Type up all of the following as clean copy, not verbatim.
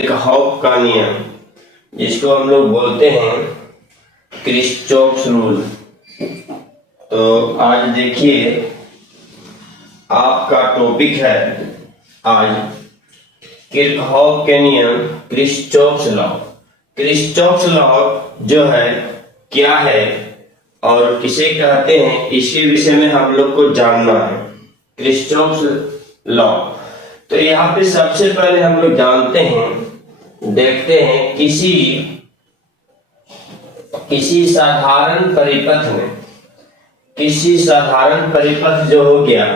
Kirchhoff का नियम, जिसको हम लोग बोलते हैं किरचॉफ रूल। तो आज देखिए आपका टॉपिक है आज किरचॉफ के नियम, किरचॉफ लॉ। किरचॉफ लॉ जो है क्या है और किसे कहते हैं, इसके विषय में हम लोग को जानना है। किरचॉफ लॉ, तो यहाँ पे सबसे पहले हम लोग जानते हैं, देखते हैं किसी साधारण परिपथ जो हो गया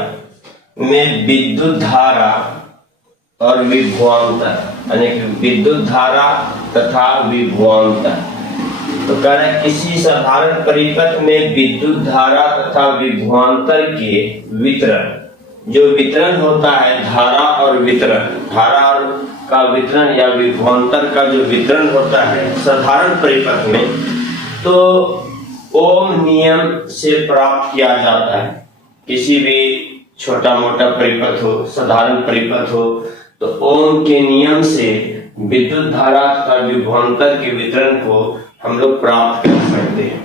में विद्युत धारा और विभवांतर, यानी कि विद्युत धारा तथा विभवांतर। तो कह रहे किसी साधारण परिपथ में विद्युत धारा तथा विभवांतर के वितरण, जो वितरण होता है धारा और वितरण, धारा का वितरण या विभवांतर का जो वितरण होता है साधारण परिपथ में, तो ओम नियम से प्राप्त किया जाता है। किसी भी छोटा मोटा परिपथ हो, साधारण परिपथ हो, तो ओम के नियम से विद्युत धारा तथा विभवांतर के वितरण को हम लोग प्राप्त कर सकते हैं।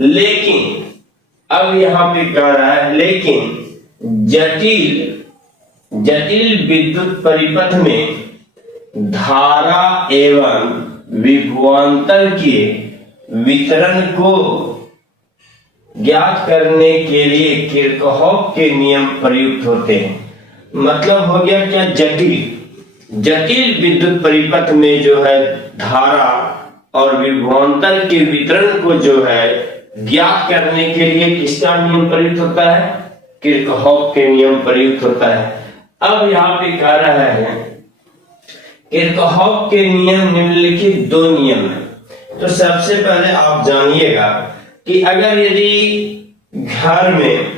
लेकिन अब यहाँ पे कह रहा है, लेकिन जटिल विद्युत परिपथ में धारा एवं विभवांतर के वितरण को ज्ञात करने के लिए किरचॉफ के नियम प्रयुक्त होते हैं। मतलब हो गया क्या, जटिल विद्युत परिपथ में जो है धारा और विभवांतर के वितरण को जो है ज्ञात करने के लिए किसका नियम प्रयुक्त होता है, किरचॉफ के नियम प्रयुक्त होता है। अब यहाँ पे कह रहा है किरचॉफ के नियम निम्नलिखित दो नियम है। तो सबसे पहले आप जानिएगा कि अगर यदि घर में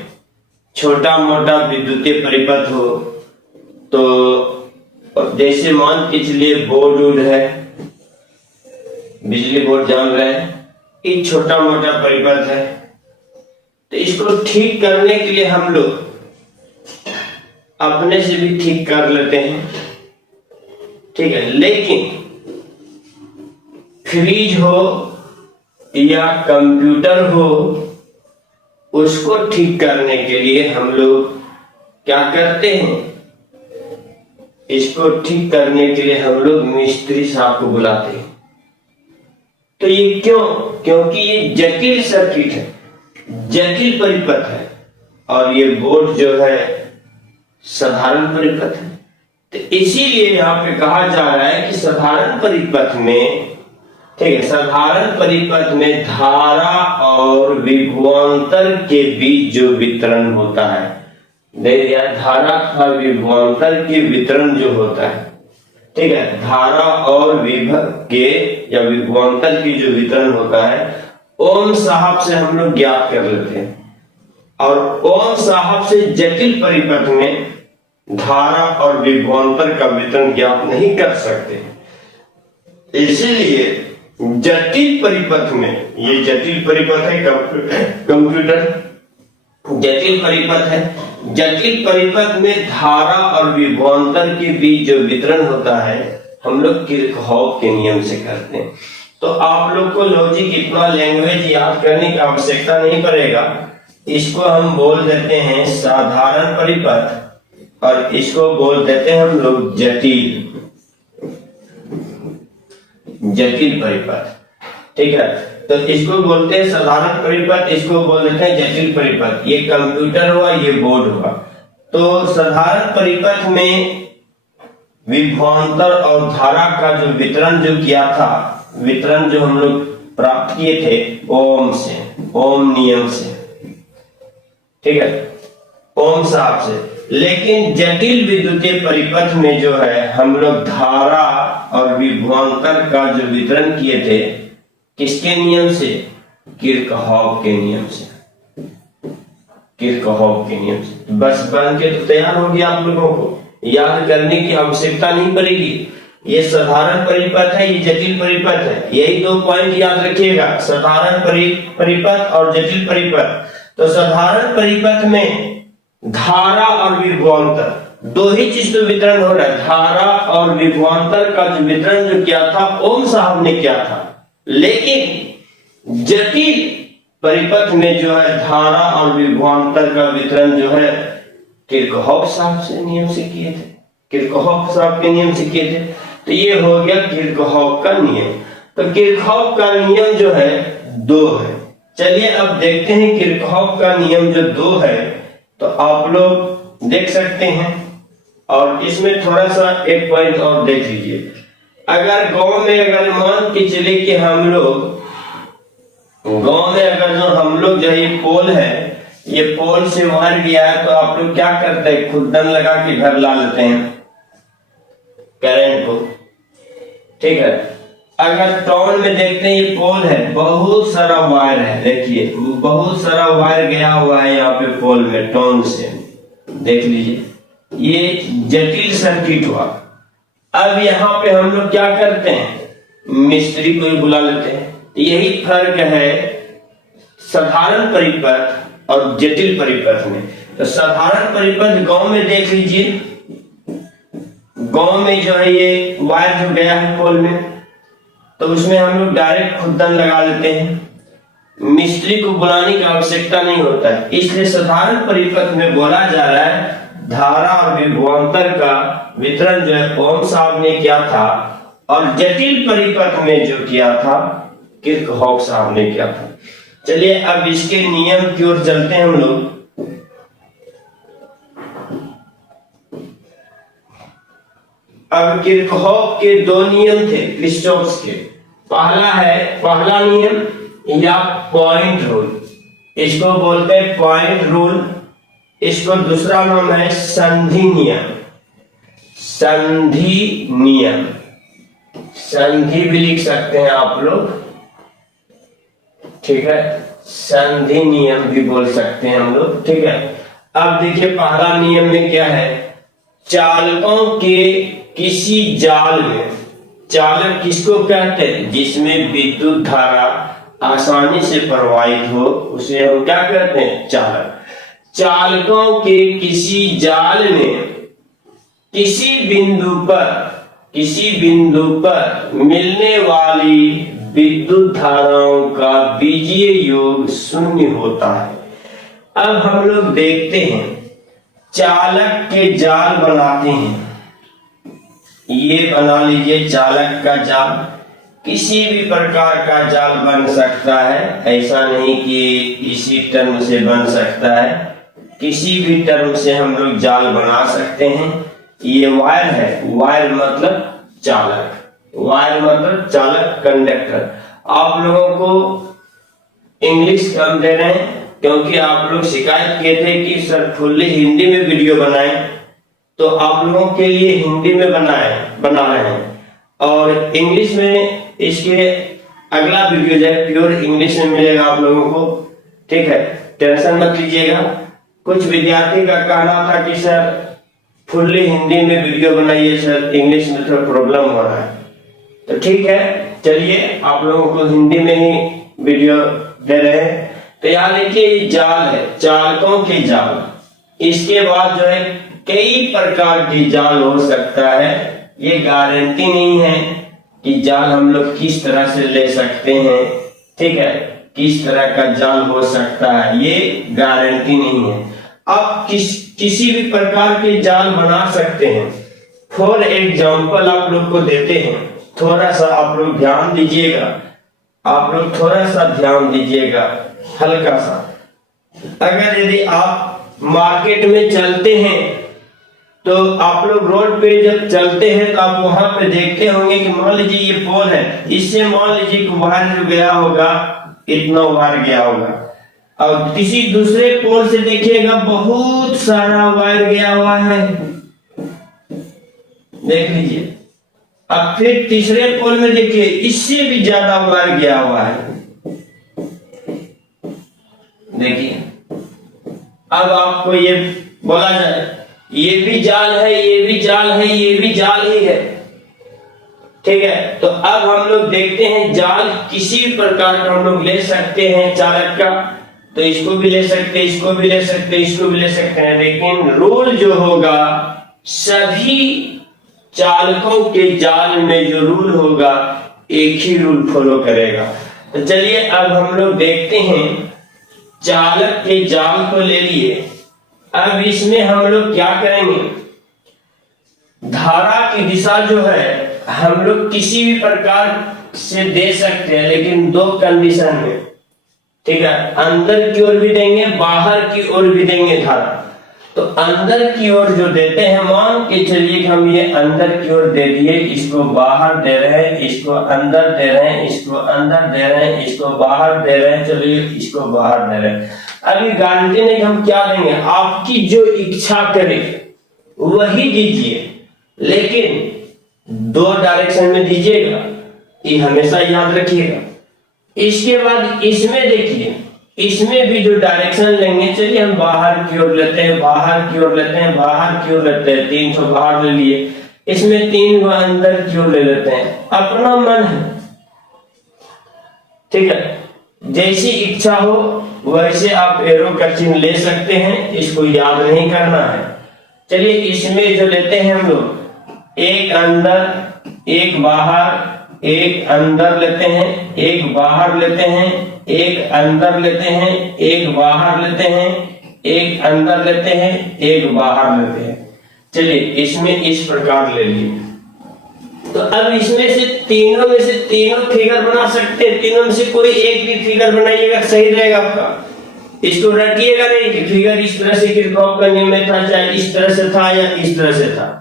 छोटा मोटा विद्युतीय परिपथ हो, तो जैसे मान के चलिए बोर्ड है, बिजली बोर्ड जान रहे हैं, ये छोटा मोटा परिपथ है, तो इसको ठीक करने के लिए हम लोग अपने से भी ठीक कर लेते हैं, ठीक है। लेकिन फ्रिज हो या कंप्यूटर हो, उसको ठीक करने के लिए हम लोग क्या करते हैं, इसको ठीक करने के लिए हम लोग मिस्त्री साहब को बुलाते हैं। तो ये क्यों? क्योंकि ये जटिल सर्किट है, जटिल परिपथ है, और ये बोर्ड जो है साधारण परिपथ है। तो इसीलिए यहाँ पे कहा जा रहा है कि साधारण परिपथ में, ठीक है, साधारण परिपथ में धारा और विभवांतर के बीच जो वितरण होता है, दे दिया धारा का विभवांतर के वितरण जो होता है, ठीक है, धारा और विभव के या विभवांतर की जो वितरण होता है, ओम साहब से हम लोग ज्ञात कर लेते हैं। और ओम साहब से जटिल परिपथ में धारा और विभवांतर का वितरण ज्ञात नहीं कर सकते। इसीलिए जटिल परिपथ में, ये जटिल परिपथ है कंप्यूटर, जटिल परिपथ है, जटिल परिपथ में धारा और विभवांतर के बीच जो वितरण होता है हम लोग किरचॉफ के नियम से करते हैं। तो आप लोग को लॉजिक, इतना लैंग्वेज याद करने की आवश्यकता नहीं पड़ेगा। इसको हम बोल देते हैं साधारण परिपथ और इसको बोल देते हैं हम लोग जटिल परिपथ, ठीक है। तो इसको बोलते हैं साधारण परिपथ, इसको बोल देते हैं जटिल परिपथ। ये कंप्यूटर हुआ, ये बोर्ड हुआ। तो साधारण परिपथ में विभवांतर और धारा का जो वितरण जो किया था, वितरण जो हम लोग प्राप्त किए थे ओम से, ओम नियम से, ठीक है, ओम साहब से। लेकिन जटिल विद्युतीय परिपथ में जो है हम लोग धारा और विभवांतर का जो वितरण किए थे किसके नियम से, किरचॉफ के नियम से, किरचॉफ के नियम से। बस बन के तो तैयार हो गया, आप लोगों को याद करने की आवश्यकता नहीं पड़ेगी। ये साधारण परिपथ है, ये जटिल परिपथ है, यही दो पॉइंट याद रखिएगा, साधारण परिपथ और जटिल परिपथ। तो साधारण परिपथ में धारा और विभवांतर, दो ही चीज तो वितरण हो रहा है, धारा और विभवांतर का जो वितरण जो किया था ओम साहब ने किया था, लेकिन जटिल परिपथ में जो है धारा और विभवांतर का वितरण जो है किरचॉफ साहब से नियम से किए थे, किरचॉफ साहब के नियम से किए थे। तो ये हो गया किरचॉफ का नियम। तो किरचॉफ का नियम जो है 2 है। चलिए अब देखते हैं किरचॉफ का नियम जो 2 है, तो आप लोग देख सकते हैं। और इसमें थोड़ा सा एक पॉइंट और देख लीजिए, अगर गांव में अगर मान के चले कि हम लोग गांव में अगर जो हम लोग जो ये पोल है, ये पोल से वायर गया है, तो आप लोग क्या करते हैं, खुदन लगा के घर ला लेते हैं करंट को, ठीक है। अगर टाउन में देखते हैं ये पोल है, बहुत सारा वायर है, देखिए बहुत सारा वायर गया हुआ है यहाँ पे पोल में, टाउन से देख लीजिए, ये जटिल सर्किट हुआ। अब यहाँ पे हम लोग क्या करते हैं, मिस्त्री को ही बुला लेते हैं। यही फर्क है साधारण परिपथ और जटिल परिपथ में। तो साधारण परिपथ गांव में देख लीजिए, गांव में जो है ये वायर जो गया है पोल में, तो उसमें हम लोग डायरेक्ट खुदन लगा लेते हैं, मिस्त्री को बुलाने की आवश्यकता नहीं होता है। इसलिए साधारण परिपथ में बोला जा रहा है धारा और विभवांतर का वितरण जो है ओम साहब ने किया था, और जटिल परिपथ में जो किया था किरचॉफ साहब ने किया था। चलिए अब इसके नियम की ओर चलते हैं हम लोग। अब किरचॉफ के 2 नियम थे किरचॉफ के। पहला नियम या पॉइंट रूल, इसको बोलते हैं पॉइंट रूल। इसको दूसरा नाम है संधि नियम। संधि नियम, संधि भी लिख सकते हैं आप लोग, ठीक है, संधि नियम भी बोल सकते हैं हम लोग, ठीक है। अब देखिए पहला नियम में क्या है, चालकों के किसी जाल में, चालक किसको कहते हैं, जिसमें विद्युत धारा आसानी से प्रवाहित हो, उसे हम क्या कहते हैं, चालक। चालकों के किसी जाल में किसी बिंदु पर मिलने वाली विद्युत धाराओं का बीजीय योग 0 होता है। अब हम लोग देखते हैं, चालक के जाल बनाते हैं, ये बना लीजिए चालक का जाल, किसी भी प्रकार का जाल बन सकता है, ऐसा नहीं कि इसी टर्म से बन सकता है, किसी भी टर्म से हम लोग जाल बना सकते हैं। ये वायर है, वायर मतलब चालक, वायर मतलब चालक, कंडक्टर। आप लोगों को इंग्लिश कम दे रहे हैं क्योंकि आप लोग शिकायत किए थे कि सर फुल्ली हिंदी में वीडियो बनाएं, तो आप लोगों के लिए हिंदी में बना रहे हैं, और इंग्लिश में इसके अगला वीडियो जो है प्योर इंग्लिश में मिलेगा आप लोगों को, ठीक है, टेंशन मत लीजिएगा। कुछ विद्यार्थी का कहना था कि सर फुल्ली हिंदी में वीडियो बनाइए सर, इंग्लिश में थोड़ा प्रॉब्लम हो रहा है, तो ठीक है, चलिए आप लोगों को हिंदी में ही वीडियो दे रहे हैं। तो यहाँ देखिए जाल है, चालकों के जाल। इसके बाद जो है कई प्रकार के जाल हो सकता है, ये गारंटी नहीं है कि जाल हम लोग किस तरह से ले सकते हैं, ठीक है, किस तरह का जाल हो सकता है, ये गारंटी नहीं है। आप किसी भी प्रकार के जाल बना सकते हैं। फॉर एग्जाम्पल आप लोग को देते हैं, थोड़ा सा आप लोग ध्यान दीजिएगा, आप लोग थोड़ा सा ध्यान दीजिएगा, हल्का सा। अगर यदि आप मार्केट में चलते हैं, तो आप लोग रोड पे जब चलते हैं तो आप वहां पे देखते होंगे कि मान लीजिए ये पोल है, इससे मान लीजिए कि वायर जो गया होगा, इतना वायर गया होगा, और किसी दूसरे पोल से देखिएगा बहुत सारा वायर गया हुआ है, देख लीजिए। अब फिर तीसरे पोल में देखिए इससे भी ज्यादा वायर गया हुआ है, देखिए। अब आपको ये बोला जाए ये भी जाल है, ये भी जाल है, ये भी जाल ही है, ठीक है। तो अब हम लोग देखते हैं जाल किसी भी प्रकार का हम लोग ले सकते हैं चालक का, तो इसको भी ले सकते हैं, इसको भी ले सकते हैं, इसको भी ले सकते हैं, लेकिन रूल जो होगा सभी चालकों के जाल में जो रूल होगा एक ही रूल फॉलो करेगा। तो चलिए अब हम लोग देखते हैं, चालक के जाल को ले लिए। अब इसमें हम लोग क्या करेंगे, धारा की दिशा जो है हम लोग किसी भी प्रकार से दे सकते हैं, लेकिन दो कंडीशन में, ठीक है। अंदर की ओर भी देंगे, बाहर की ओर भी देंगे धारा। तो अंदर की ओर जो देते हैं, मान के चलिए कि हम ये अंदर की ओर दे दिए, इसको बाहर दे रहे हैं, इसको अंदर दे रहे हैं, इसको अंदर दे रहे हैं, इसको बाहर दे रहे हैं, चलिए इसको बाहर दे रहे हैं। अभी गारंटी नहीं, हम क्या देंगे, आपकी जो इच्छा करे वही दीजिए, लेकिन दो डायरेक्शन में दीजिएगा, ये हमेशा याद रखिएगा। इसके बाद इसमें देखिए, इसमें भी जो डायरेक्शन लेंगे, चलिए हम बाहर की ओर लेते हैं, बाहर की ओर लेते हैं, बाहर की ओर लेते हैं, 300 बाहर ले लिए, इसमें 3 को अंदर की ओर ले लेते हैं, अपना मन है, ठीक है। जैसी इच्छा हो वैसे आप एरो का चिन्ह ले सकते हैं, इसको याद नहीं करना है। चलिए इसमें जो लेते हैं हम लोग, एक अंदर एक बाहर, एक अंदर लेते हैं, एक बाहर लेते हैं, एक अंदर लेते हैं, एक बाहर लेते हैं, एक अंदर लेते हैं, एक बाहर लेते हैं। चलिए इसमें इस प्रकार ले लिए। तो अब इसमें से तीनों में से तीनों फिगर बना सकते हैं, तीनों में से कोई एक भी फिगर बनाइएगा, सही रहेगा आपका। इसको रटिएगा नहीं कि फिगर इस तरह से किरचॉफ का नियम में था, चाहे इस तरह से था या इस तरह से था।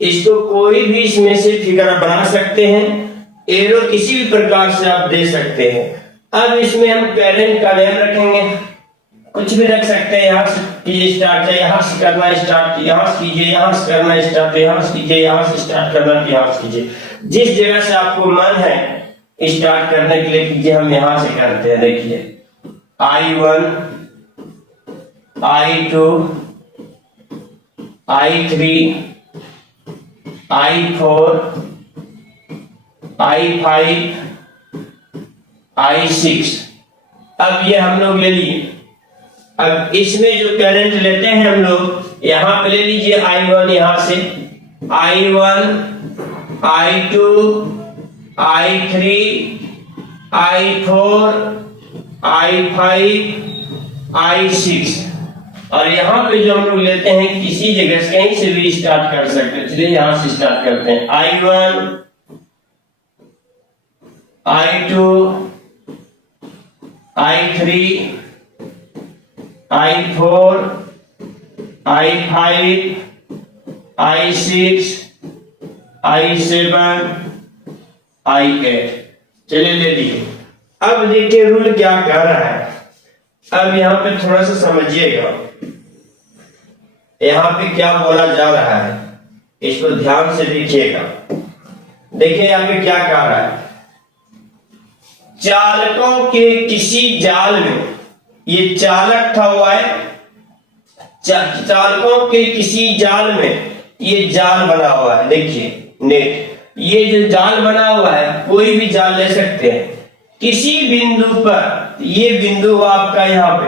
इसको कोई भी इसमें से फिगर बना सकते हैं, एरो किसी भी प्रकार से आप दे सकते हैं। अब इसमें हम करंट का नेम रखेंगे, कुछ भी रख सकते हैं, यहाँ से कीजिए स्टार्ट, यहाँ से करना स्टार्ट, यहाँ से कीजिए, यहाँ से करना स्टार्ट, यहाँ से कीजिए, यहाँ से स्टार्ट करना, यहाँ से कीजिए, जिस जगह से आपको मन है स्टार्ट करने के लिए कीजिए। हम यहाँ से करते हैं, देखिए I1, I2, I3, I4, I5, I6। अब ये हम लोग ले लिए। अब इसमें जो करंट लेते हैं हम लोग, यहां पे ले लीजिए I1, यहां से I1, I2, I3, I4, I5, I6। और यहाँ पे जो हम लोग लेते हैं, किसी जगह से कहीं से भी स्टार्ट कर सकते हैं। चलिए यहां से स्टार्ट करते हैं, I1, I2, I3, I4, I5, I6, I7, I8। चलिए ले लिए। अब देखिए रूल क्या कह रहा है। अब यहाँ पे थोड़ा सा समझिएगा, यहाँ पे क्या बोला जा रहा है, इसको ध्यान से देखिएगा। देखिए यहाँ पे क्या कह रहा है, चालकों के किसी जाल में, ये चालक था हुआ है, चालकों के किसी जाल में ये जाल बना हुआ है, देखिए नेट, ये जो जाल बना हुआ है कोई भी जाल ले सकते हैं। किसी बिंदु पर, ये बिंदु आपका यहाँ पे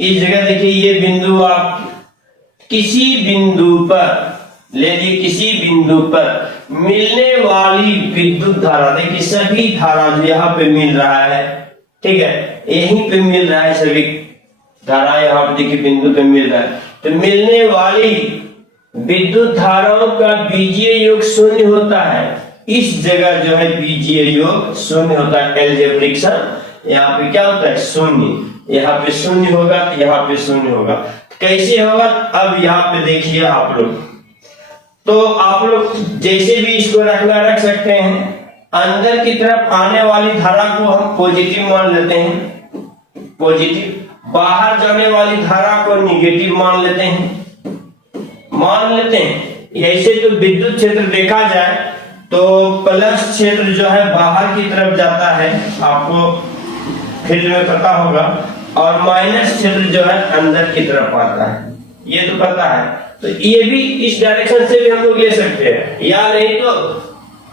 इस जगह देखिए, ये बिंदु आप किसी बिंदु पर ले लीजिए, किसी बिंदु पर मिलने वाली विद्युत धारा, देखिए सभी धारा जो यहाँ पे मिल रहा है, ठीक है, यहीं पे मिल रहा है, सभी धारा यहाँ पे देखिए बिंदु पे मिल रहा है। तो मिलने वाली विद्युत धाराओं का बीजीय योग शून्य होता है। इस जगह जो है बीजीय योग शून्य होता है, एलजेब्रिक सम, यहाँ पे क्या होता है शून्य, यहाँ पे शून्य होगा, यहाँ पे शून्य होगा। कैसे होगा, अब यहाँ पे देखिए आप लोग, तो आप लोग जैसे भी इसको रखना रख सकते हैं। अंदर की तरफ आने वाली धारा को हम पॉजिटिव मान लेते हैं, पॉजिटिव, बाहर जाने वाली धारा को निगेटिव मान लेते हैं। ऐसे तो विद्युत क्षेत्र देखा जाए तो प्लस क्षेत्र जो है बाहर की तरफ जाता है, आपको फील्ड में पता होगा, और माइनस क्षेत्र जो है अंदर की तरफ आता है, ये तो पता है। तो ये भी इस डायरेक्शन से भी हम लोग ले सकते हैं, या नहीं तो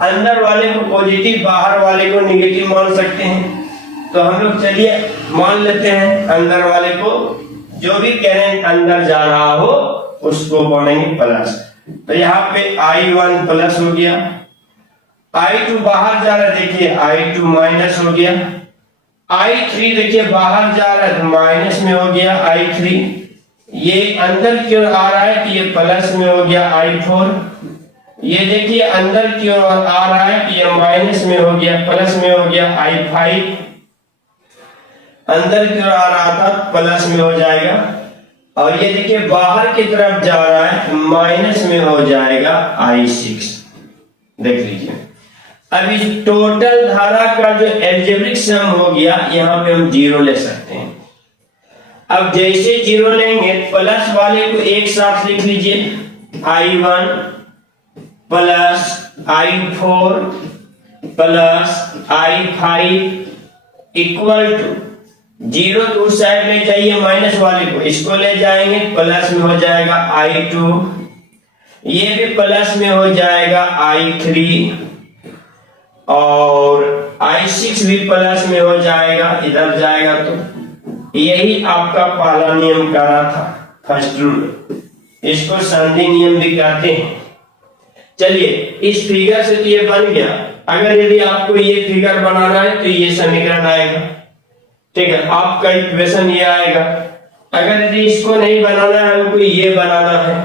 अंदर वाले को पॉजिटिव, बाहर वाले को निगेटिव मान सकते हैं। तो हम लोग चलिए मान लेते हैं अंदर वाले को, जो भी करंट अंदर जा रहा हो उसको मानेंगे प्लस। तो यहाँ पे I1 प्लस हो गया, I2 बाहर जा रहा है, देखिए I2 माइनस हो गया, I3 देखिए बाहर जा रहा है तो माइनस में हो गया I3, ये अंदर की ओर आ रहा है कि ये प्लस में हो गया I4, ये देखिए अंदर की ओर आ रहा है कि ये माइनस में हो गया, प्लस में हो गया I5, अंदर की ओर आ रहा था प्लस में हो जाएगा, और ये देखिए बाहर की तरफ जा रहा है माइनस में हो जाएगा I6। देख लीजिए, अब इस टोटल धारा का जो एल्जेब्रिक सम हो गया, यहाँ पे हम जीरो ले सकते हैं। अब जैसे जीरो लेंगे, प्लस वाले को एक साथ लिख लीजिए, I1 plus I4 plus I5 equal to zero तो उस साइड ले जाइए, माइनस वाले को इसको ले जाएंगे, प्लस में हो जाएगा I2, ये भी प्लस में हो जाएगा I3, और I6 भी प्लस में हो जाएगा, इधर जाएगा तो यही आपका पहला नियम करा था, फर्स्ट रूल, इसको संधि नियम भी कहते हैं। चलिए, इस फिगर से तो ये बन गया, अगर यदि आपको ये फिगर बनाना है तो ये समीकरण आएगा, ठीक है, आपका इक्वेशन ये आएगा। अगर यदि इसको नहीं बनाना है, हमको ये बनाना है,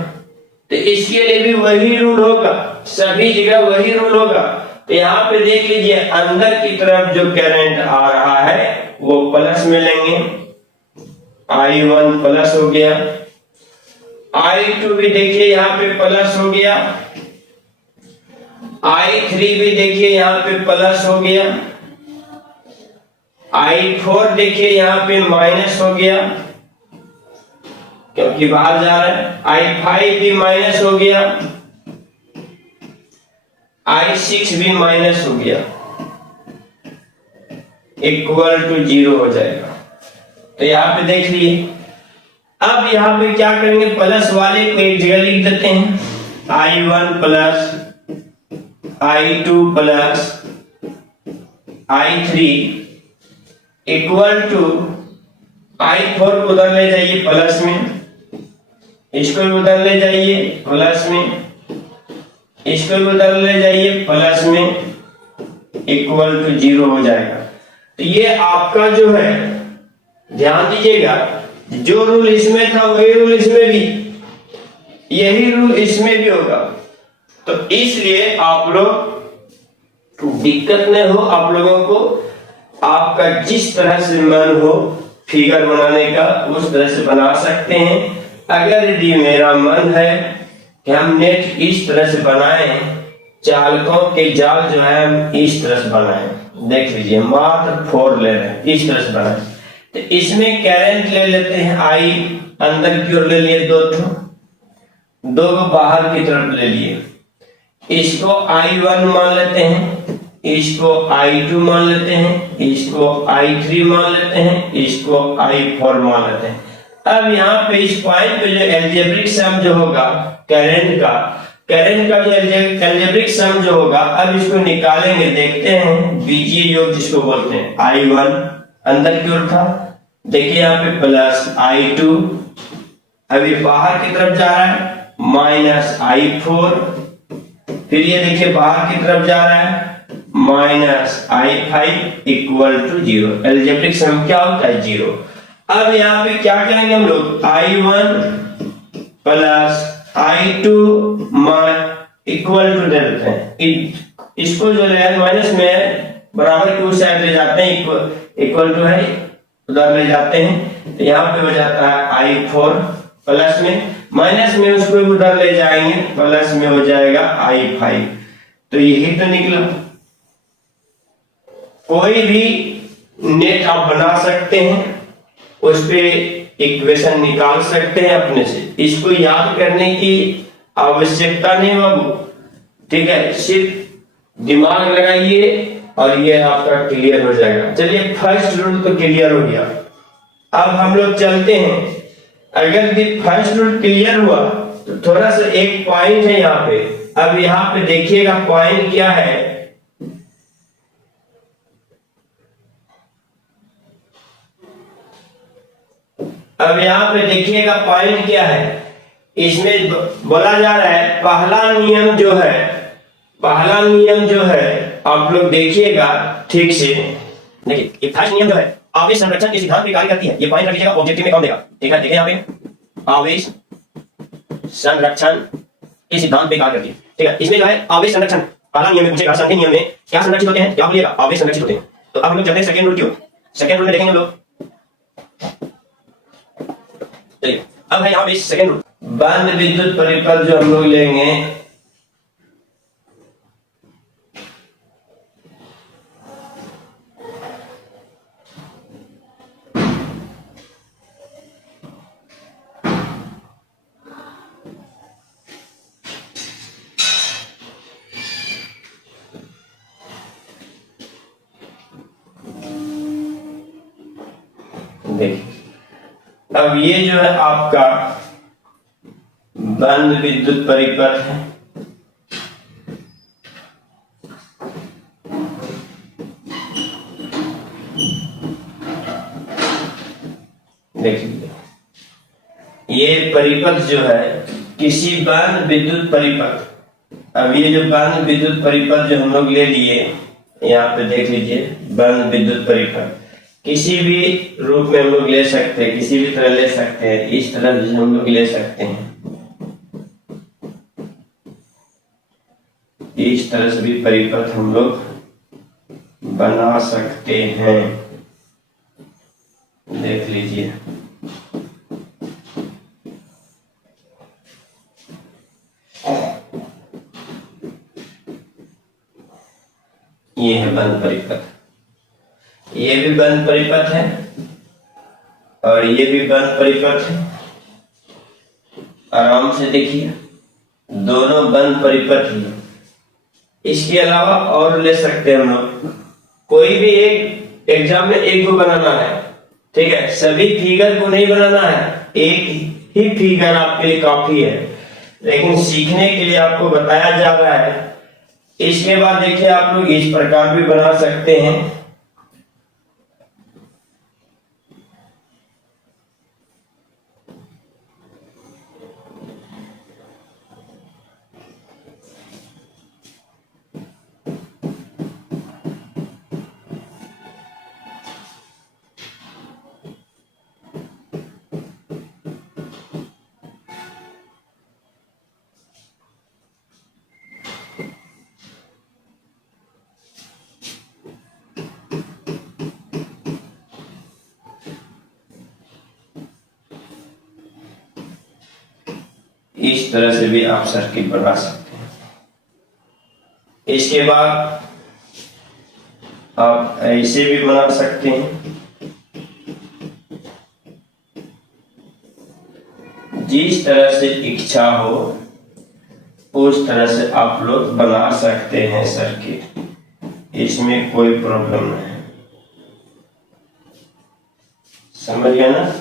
तो इसके लिए भी वही रूल होगा, सभी जगह वही रूल होगा। तो यहाँ पे देख लीजिए, अंदर की तरफ जो करंट आ रहा है वो प्लस में लेंगे, I1 प्लस हो गया, I2 भी देखिए यहाँ पे प्लस हो गया, I3 भी देखिए यहाँ पे प्लस हो गया, I4 देखिए यहाँ पे माइनस हो गया क्योंकि बाहर जा रहा है, I5 भी माइनस हो गया, I6 भी माइनस हो गया, इक्वल टू जीरो हो जाएगा। तो यहाँ पे देख लिए, अब यहाँ पे क्या करेंगे, प्लस वाले को एक जगह लिख देते हैं, I1 plus I2 plus I3 equal to I4 को उधर ले जाइए प्लस में, इसको भी उधर ले जाइए प्लस में, इसको भी उधर ले जाइए प्लस में, इक्वल टू जीरो हो जाएगा। तो ये आपका जो है, ध्यान दीजिएगा, जो रूल इसमें था वही रूल इसमें भी, यही रूल इसमें भी होगा। तो इसलिए आप लोग दिक्कत नहीं हो, आप लोगों को आपका जिस तरह से मन हो फिगर बनाने का उस तरह से बना सकते हैं। अगर यदि मेरा मन है कि हम नेट इस तरह से बनाएं, चालकों के जाल जो है हम इस तरह से बनाएं, देख लीजिए मात्र 4 ले रहे हैं, इस तरह से बनाएं। तो इसमें करंट ले लेते हैं, I अंदर की ओर ले लिए दो को बाहर की तरफ ले लिए, इसको I1 मान लेते हैं, इसको I2 मान लेते हैं, इसको I3 मान लेते हैं, इसको I4 मान लेते हैं। अब यहाँ पे इस पॉइंट पे जो एल्जेब्रिक सम जो होगा करंट का जो एल्जेब्रिक सम जो होगा, अब इसको निकालेंगे, देखते हैं बीजीय योग जिसको बोलते हैं। I1 अंदर की ओर था, देखिए यहाँ पे प्लस I2, अभी बाहर की तरफ जा रहा है माइनस I4, फिर ये देखिए बाहर की तरफ जा रहा है minus I5 equal to zero. Algebraic sum क्या होता है, जीरो। अब यहाँ पे क्या करेंगे हम लोग, I1 plus I2 equal to दे देते हैं, इसको जो है माइनस में बराबर की उस साइड ले जाते हैं, इक्वल टू है उधर ले जाते हैं, तो यहाँ पे हो जाता है I4 प्लस में, माइनस में उसको उधर ले जाएंगे, प्लस में हो जाएगा I5। तो यही तो निकला। कोई भी नेट आप बना सकते हैं, उस पे इक्वेशन निकाल सकते हैं अपने से, इसको याद करने की आवश्यकता नहीं बाबू, ठीक है, सिर्फ दिमाग लगाइए और ये आपका क्लियर हो जाएगा। चलिए, फर्स्ट रूल तो क्लियर हो गया। अब हम लोग चलते हैं, अगर फर्स्ट रूल क्लियर हुआ तो थोड़ा सा एक पॉइंट है यहाँ पे। अब यहाँ पे देखिएगा पॉइंट क्या है, अब यहाँ पे देखिएगा पॉइंट क्या है, इसमें बोला जा रहा है पहला नियम जो है आप लोग देखिएगा ठीक से। देखिए ये फर्स्ट नियम जो है आवेश संरक्षण के सिद्धांत पे कार्य करती है। ये पॉइंट रख लीजिएगा, ऑब्जेक्टिव में काम देगा। ठीक है, देखिए यहाँ पे आवेश संरक्षण के सिद्धांत पे कार्य करती है। ठीक है, इसमें जो है आवेश संरक्षण पहला नियम में पूछेगा संख्या नियम में क्या संरक्षित होते हैं, क्या बोलिएगा, आवेश संरक्षित होते हैं। तो अब हम लोग चलते हैं सेकंड रूल की ओर। सेकंड रूल में देखेंगे लोग। चलिए अब है यहाँ पे सेकंड रूल, बंद विद्युत परिपथ जो हम लोग लेंगे देखिए, अब ये जो है आपका बंद विद्युत परिपथ है। देखिए ये परिपथ जो है किसी बंद विद्युत परिपथ, अब ये जो बंद विद्युत परिपथ जो हम लोग ले लिए, यहाँ पे देख लीजिए बंद विद्युत परिपथ किसी भी रूप में हम लोग ले सकते हैं, किसी भी तरह ले सकते हैं। इस तरह से हम लोग ले सकते हैं, इस तरह से भी परिपथ हम लोग बना सकते हैं। देख लीजिए ये है बंद परिपथ, ये भी बंद परिपथ है और ये भी बंद परिपथ है। आराम से देखिए दोनों बंद परिपथ ही। इसके अलावा और ले सकते हैं हम लोग, कोई भी एक एग्जाम में एक को बनाना है। ठीक है, सभी फिगर को नहीं बनाना है, एक ही फिगर आपके लिए काफी है, लेकिन सीखने के लिए आपको बताया जा रहा है। इसके बाद देखिए आप लोग इस प्रकार भी बना सकते हैं। इस तरह से भी आप सर्किट बना सकते हैं। इसके बाद आप ऐसे भी बना सकते हैं। जिस तरह से इच्छा हो उस तरह से आप लोग बना सकते हैं सर्किट, इसमें कोई प्रॉब्लम नहीं है। समझ गया ना,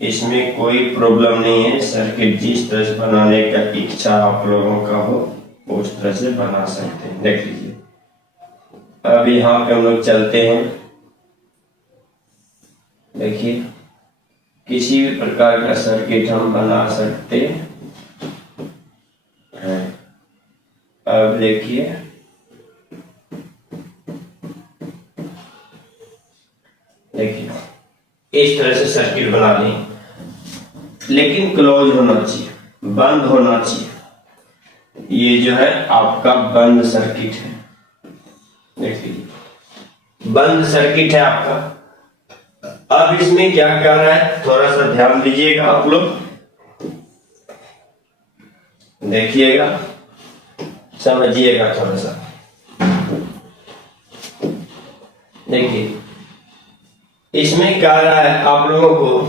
इसमें कोई प्रॉब्लम नहीं है। सर्किट जिस तरह से बनाने का इच्छा आप लोगों का हो उस तरह से बना सकते हैं। देख लीजिए अब यहाँ पे हम लोग चलते हैं। देखिए किसी भी प्रकार का सर्किट हम बना सकते हैं। अब देखिए इस तरह से सर्किट बना लें, लेकिन क्लोज होना चाहिए, बंद होना चाहिए। ये जो है आपका बंद सर्किट है। देख लीजिए बंद सर्किट है आपका। अब इसमें क्या कर रहा है, थोड़ा सा ध्यान दीजिएगा आप लोग, देखिएगा, समझिएगा थोड़ा सा। देखिए इसमें क्या रहा है, आप लोगों को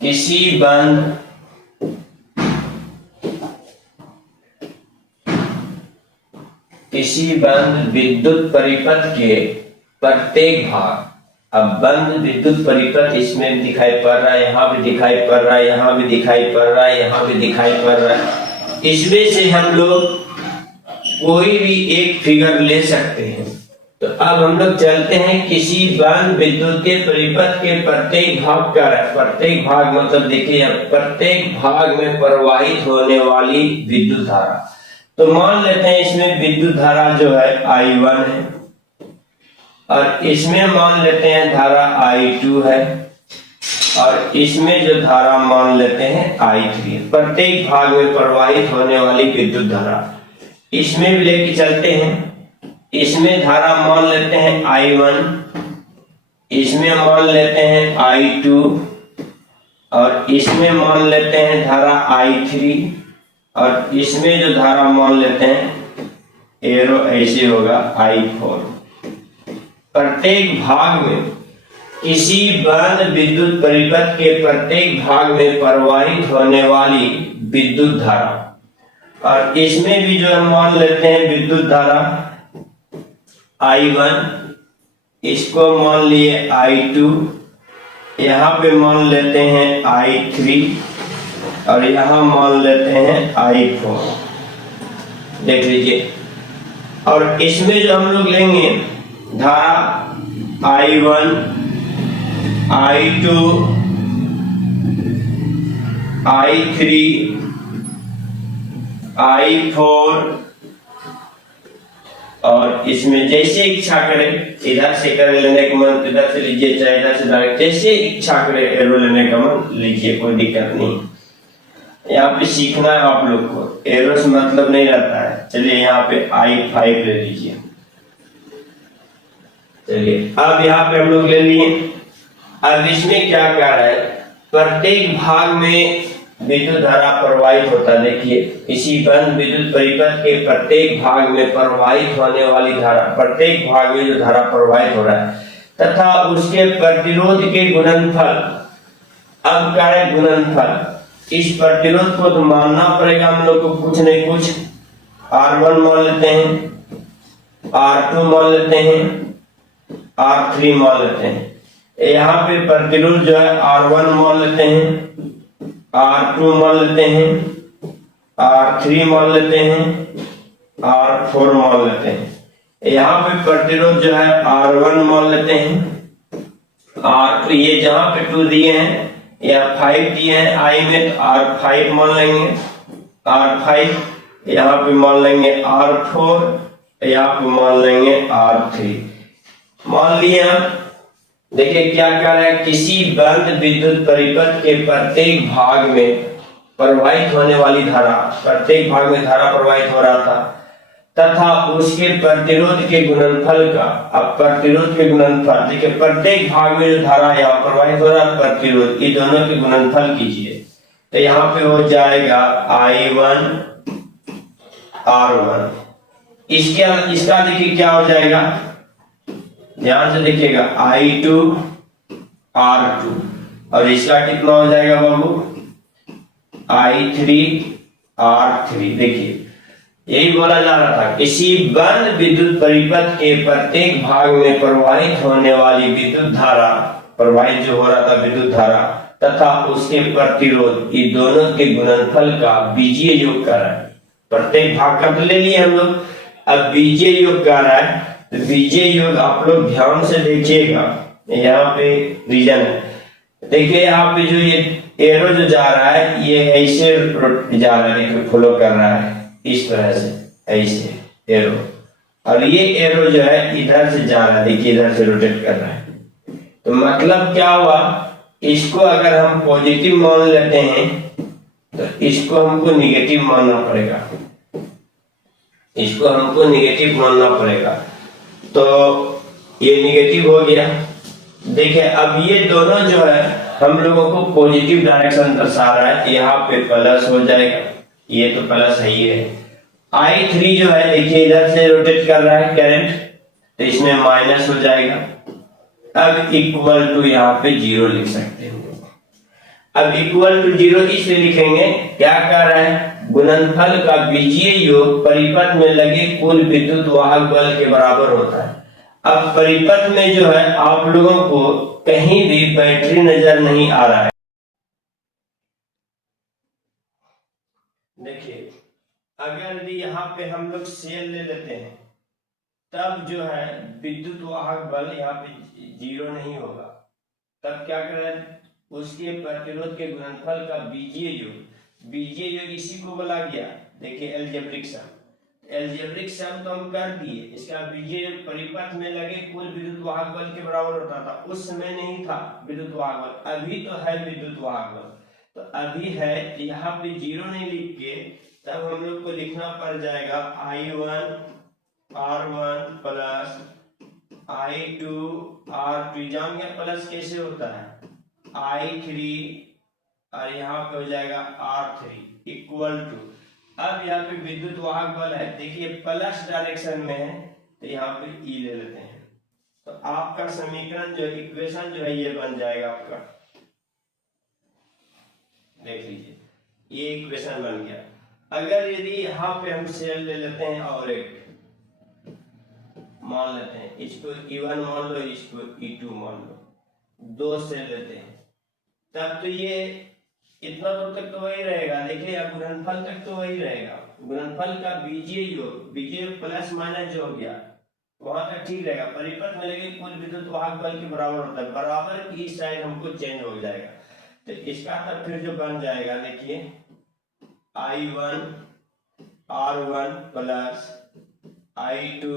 किसी बंद विद्युत परिपथ के प्रत्येक भाग, अब बंद विद्युत परिपथ इसमें दिखाई पड़ रहा है, यहाँ भी दिखाई पड़ रहा है, यहाँ भी दिखाई पड़ रहा है, यहाँ भी दिखाई पड़ रहा है। इसमें से हम लोग कोई भी एक फिगर ले सकते हैं। तो अब हम लोग चलते हैं किसी बंद विद्युतीय परिपथ के प्रत्येक भाग का, प्रत्येक भाग मतलब देखिए प्रत्येक भाग में प्रवाहित होने वाली विद्युत धारा। तो मान लेते हैं इसमें विद्युत धारा जो है I1 है और इसमें मान लेते हैं धारा I2 है और इसमें जो धारा मान लेते हैं I3 है। प्रत्येक भाग में प्रवाहित होने वाली विद्युत धारा इसमें भी लेके चलते हैं। इसमें धारा मान लेते हैं I1, इसमें मान लेते हैं I2 और इसमें मान लेते हैं धारा I3 और इसमें जो धारा मान लेते हैं एरो ऐसे होगा I4। प्रत्येक भाग में किसी बंद विद्युत परिपथ के प्रत्येक भाग में प्रवाहित होने वाली विद्युत धारा, और इसमें भी जो मान लेते हैं विद्युत धारा I1, इसको मान लिए I2, यहाँ पे मान लेते हैं I3 और यहाँ मान लेते हैं I4। देख लीजिए, और इसमें जो हम लोग लेंगे धारा I1, I2, I3, I4 और इसमें जैसे इच्छा करें इधर से कर लेने का मन इधर से लीजिए, चाहे इधर से डायरेक्ट जैसे इच्छा करें एरो लेने का मन लीजिए, कोई दिक्कत नहीं। यहाँ पे सीखना है आप लोग को, एरो से मतलब नहीं रहता है। चलिए यहाँ पे I5 ले लीजिए। चलिए अब यहाँ पे हम लोग ले लिए। अब इसमें क्या कर रहा है, प्रत्येक भाग में विद्युत धारा प्रवाहित होता है। देखिए किसी बंद विद्युत परिपथ के प्रत्येक भाग में प्रवाहित होने वाली धारा, प्रत्येक भाग में जो धारा प्रवाहित हो रहा है तथा उसके प्रतिरोध के गुणनफल। अब क्या है गुणनफल, इस प्रतिरोध को तो मानना पड़ेगा हम लोग को, कुछ नहीं कुछ R1 मान लेते हैं, R2 मान लेते हैं, R3 मान लेते हैं। यहाँ पे प्रतिरोध जो है R1 मान लेते हैं, R2 मान लेते हैं, R3 मान लेते हैं, R4 मान लेते हैं। यहाँ पे प्रतिरोध जो है R1 मान लेते हैं, R2 ये जहां पे 2 दिए हैं या 5 दिए हैं I में, तो R5 मान लेंगे, R5 यहाँ पे मान लेंगे R4, यहाँ पे मान लेंगे R3। मान लिया। देखिए क्या कर रहा है, किसी बंद विद्युत परिपथ के प्रत्येक भाग में प्रवाहित होने वाली धारा, प्रत्येक भाग में धारा प्रवाहित हो रहा था तथा उसके प्रतिरोध के गुणनफल का। अब प्रतिरोध के गुणनफल देखिए, प्रत्येक भाग में जो धारा यहाँ प्रवाहित हो रहा है प्रतिरोध, ये दोनों के गुणनफल कीजिए तो यहाँ पे हो जाएगा I1 R1। इसका देखिए क्या हो जाएगा, ध्यान से देखिएगा I2 R2 और इसका कितना हो जाएगा बाबू I3 R3। देखिए यही बोला जा रहा था, किसी बंद विद्युत परिपथ के प्रत्येक भाग में प्रवाहित होने वाली विद्युत धारा, प्रवाहित जो हो रहा था विद्युत धारा तथा उसके प्रतिरोध, ये दोनों के गुणनफल का बीजीय योग कर रहा है। प्रत्येक भाग का तो ले लिए हम लोग, अब बीजीय योग कर रहा है। तो बीजीय योग आप लोग ध्यान से देखिएगा, यहाँ पे रीजन है। देखिए यहाँ पे जो ये एरो जो जा रहा है ये ऐसे जा रहा है, देखिए फॉलो कर रहा है इस तरह से, ऐसे एरो, और ये एरो जो है इधर से जा रहा है, देखिए इधर से रोटेट कर रहा है। तो मतलब क्या हुआ, इसको अगर हम पॉजिटिव मान लेते हैं तो इसको हमको निगेटिव मानना पड़ेगा, इसको हमको निगेटिव मानना पड़ेगा। तो ये निगेटिव हो गया। देखिए अब ये दोनों जो है हम लोगों को पॉजिटिव डायरेक्शन दर्शा रहा है, यहाँ पे प्लस हो जाएगा, ये तो प्लस है ही है। I3 जो है देखिए इधर से रोटेट कर रहा है करंट, तो इसमें माइनस हो जाएगा। अब इक्वल टू यहाँ पे 0 लिख सकते हैं। अब इक्वल टू 0 इसलिए लिखेंगे, क्या कर रहा है, गुणनफल का बीजीय योग परिपथ में लगे कुल विद्युत वाहक बल के बराबर होता है। अब परिपथ में जो है आप लोगों को कहीं भी बैटरी नजर नहीं आ रहा है। देखिए अगर यहाँ पे हम लोग सेल ले लेते हैं, तब जो है विद्युत वाहक बल यहाँ पे जीरो नहीं होगा। तब क्या करें, उसके प्रतिरोध के गुणनफल का बीजीय योग इसी को बोला गया। देखिए एलजेब्रिक सम तो हम कर दिए, इसका बीजीय योग परिपथ में लगे कुल विद्युत वाहक बल के बराबर होता था। उस समय नहीं था विद्युत वाहक बल, अभी तो है विद्युत वाहक बल। तो अभी है तो यहाँ पे जीरो नहीं लिख के तब हम लोग को लिखना पड़ जाएगा I1 R1 plus I2 R2। जान गया प्लस कैसे होता है, I3 और यहाँ पे हो जाएगा R3 इक्वल टू। अब यहाँ पे विद्युत वाहक बल है, देखिए प्लस डायरेक्शन में है तो यहाँ पे E ले लेते हैं। तो आपका समीकरण जो इक्वेशन जो है ये बन जाएगा आपका, देख लीजिए ये इक्वेशन बन गया। अगर यदि यहाँ पे हम सेल ले लेते हैं और एक मान लेते हैं, इसको E1 मान लो, इसको E2 मान लो, दो सेल लेते हैं, तब तो ये इतना दूर तक तो वही रहेगा। देखिए अब गुणनफल तक तो वही रहेगा। गुणनफल का बीजीय योग प्लस माइनस जो हो गया वहां तक ठीक रहेगा। परिपथ में लगे कुल विद्युत वाहक बल के बराबर होता है, बराबर की साइड हमको चेंज हो जाएगा। तो इसका तब फिर जो बन जाएगा, देखिए I1 R1 plus I2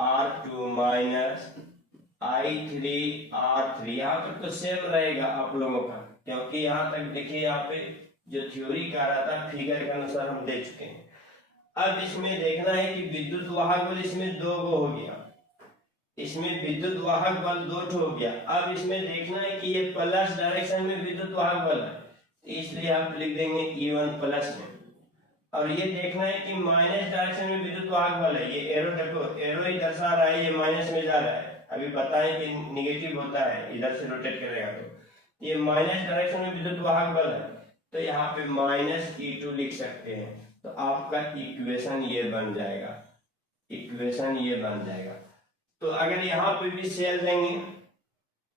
R2 minus I3 R3। यहाँ तक तो सेम रहेगा आप लोगों का, क्योंकि यहाँ तक देखिए यहाँ पे जो थ्योरी का रहा था फिगर के अनुसार हम दे चुके हैं। अब इसमें देखना है कि विद्युत वाहक बल इसमें दो गो हो गया, इसमें विद्युत वाहक बल दो ठो हो गया। अब इसमें देखना है कि ये प्लस डायरेक्शन में विद्युत वाहक बल है, इसलिए आप लिख देंगे E1 प्लस में। और ये देखना है कि माइनस डायरेक्शन में विद्युत वाहक बल है, ये एरो देखो, एरो ही दर्शा रहा है ये माइनस में जा रहा है। अभी बताएं कि निगेटिव होता है, इधर से रोटेट करेगा तो ये माइनस डायरेक्शन में विद्युत वाहक बल है, तो यहाँ पे माइनस E2 लिख सकते हैं। तो आपका इक्वेशन ये बन जाएगा, इक्वेशन ये बन जाएगा। तो अगर यहाँ पे भी सेल देंगे,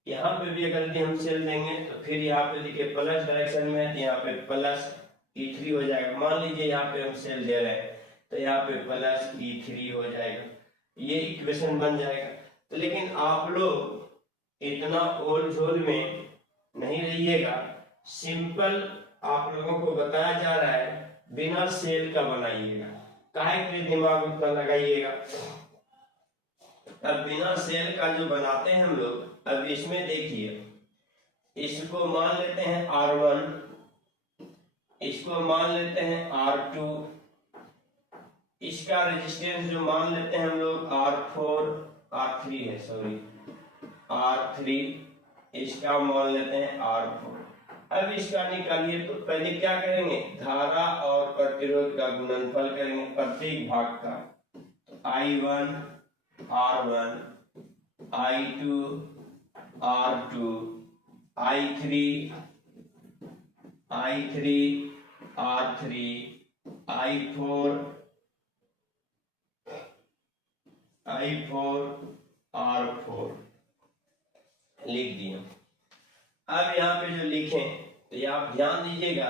यहाँ पे भी अगर हम सेल देंगे तो फिर यहाँ पे देखिए प्लस डायरेक्शन में है तो यहाँ पे प्लस E3 हो जाएगा। मान लीजिए यहाँ पे हम सेल दे रहे हैं तो यहाँ पे प्लस E3 हो जाएगा, ये इक्वेशन बन जाएगा। तो लेकिन आप लोग इतना ओल झोल में नहीं रहिएगा, सिंपल आप लोगों को बताया जा रहा है, बिना सेल का बनाइएगा, काहे के दिमाग उतना लगाइएगा। अब बिना सेल का जो बनाते हैं हम लोग, अब इसमें देखिए इसको मान लेते हैं R1, इसको मान लेते हैं R2, इसका रेजिस्टेंस जो मान लेते हैं हम लोग R3 है, सॉरी R3, इसका मान लेते हैं R4। अब इसका निकालिए तो पहले क्या करेंगे, धारा और प्रतिरोध का गुणनफल करेंगे प्रत्येक भाग का। तो I1 R1, I2 R2, I3 R3, I4 R4 लिख दिया। अब यहाँ पे जो लिखें तो ये आप ध्यान दीजिएगा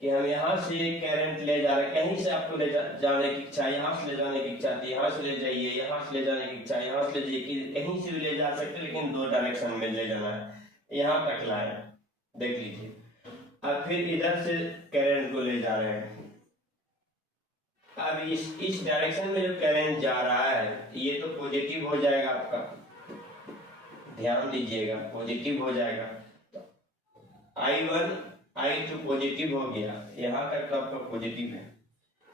कि हम यहाँ से करंट ले जा रहे हैं, कहीं से आपको ले जाने की इच्छा, यहाँ से ले जाने की इच्छा थी, यहाँ से ले जाइए, यहाँ से ले जाने की इच्छा, यहाँ से ले जाइए, कहीं से भी ले जा सकते, लेकिन दो डायरेक्शन में ले जाना है, यहाँ तक लाए, देख लीजिए। अब फिर इधर से करंट को ले जा रहे हैं। अब इस डायरेक्शन में जो करंट जा रहा है ये तो पॉजिटिव हो जाएगा, आपका ध्यान दीजिएगा, पॉजिटिव हो जाएगा। I1 I2 पॉजिटिव हो गया, यहाँ तक तो आपका पॉजिटिव है।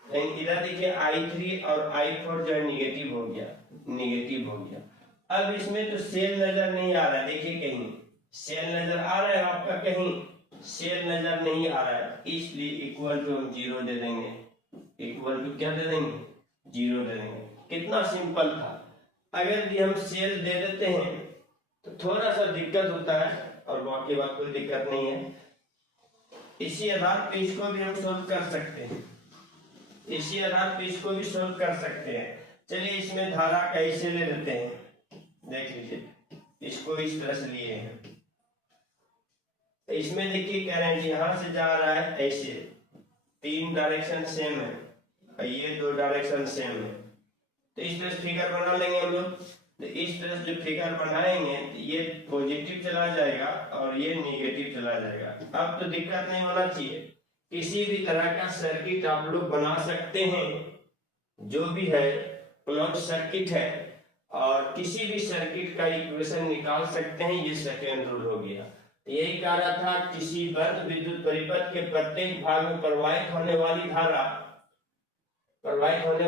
लेकिन इधर देखिए I3 और I4 जो है निगेटिव हो गया, निगेटिव हो गया। अब इसमें तो सेल नजर नहीं आ रहा है, देखिए कहीं सेल नजर आ रहा है आपका, कहीं सेल नजर नहीं आ रहा है, इसलिए इक्वल टू हम जीरो दे देंगे। इक्वल टू क्या दे देंगे, जीरो दे देंगे। कितना सिंपल था। अगर भी हम सेल दे देते हैं तो थोड़ा सा दिक्कत होता है, और बाकी बात कोई दिक्कत नहीं है। इसी आधार पे इसको भी हम सोल्व कर सकते हैं, इसी आधार पे इसको भी सोल्व कर सकते हैं। चलिए इसमें धारा कैसे ले लेते हैं, देख लीजिए, इसको इस तरह से लिए हैं। इसमें देखिए करंट यहाँ से जा रहा है ऐसे, तीन डायरेक्शन सेम है, ये दो डायरेक्शन सेम है, तो इस तरह से फिगर बना लेंगे हम लोग। तो इस तरह से जो फिगर बनाएंगे तो ये पॉजिटिव चला जाएगा और ये निगेटिव चला जाएगा। अब तो दिक्कत नहीं होना चाहिए, किसी भी तरह का सर्किट आप लोग बना सकते हैं, जो भी है क्लोज सर्किट है, और किसी भी सर्किट का इक्वेशन निकाल सकते हैं। ये सेकेंड रूल हो गया। यही कह रहा था, किसी बंद विद्युत परिपथ के प्रत्येक भाग में प्रवाहित होने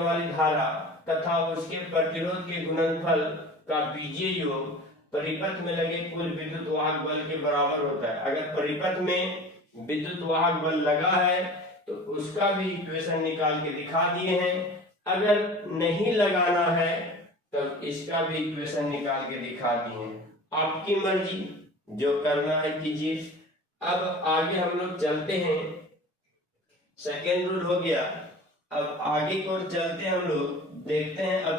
वाली धारा तथा उसके प्रतिरोध के गुणनफल का बीजीय योग परिपथ में लगे कुल विद्युत वाहक बल के बराबर होता है। अगर परिपथ में विद्युत वाहक बल लगा है तो उसका भी इक्वेशन निकाल के दिखा दिए हैं। अगर नहीं लगाना है तो इसका भी इक्वेशन निकाल के दिखा दिए हैं। आपकी मर्जी, जो करना है कीजिए। अब आगे हम लोग चलते हैं, सेकेंड रूल हो गया। अब आगे की ओर चलते हैं, हम लोग देखते हैं। अब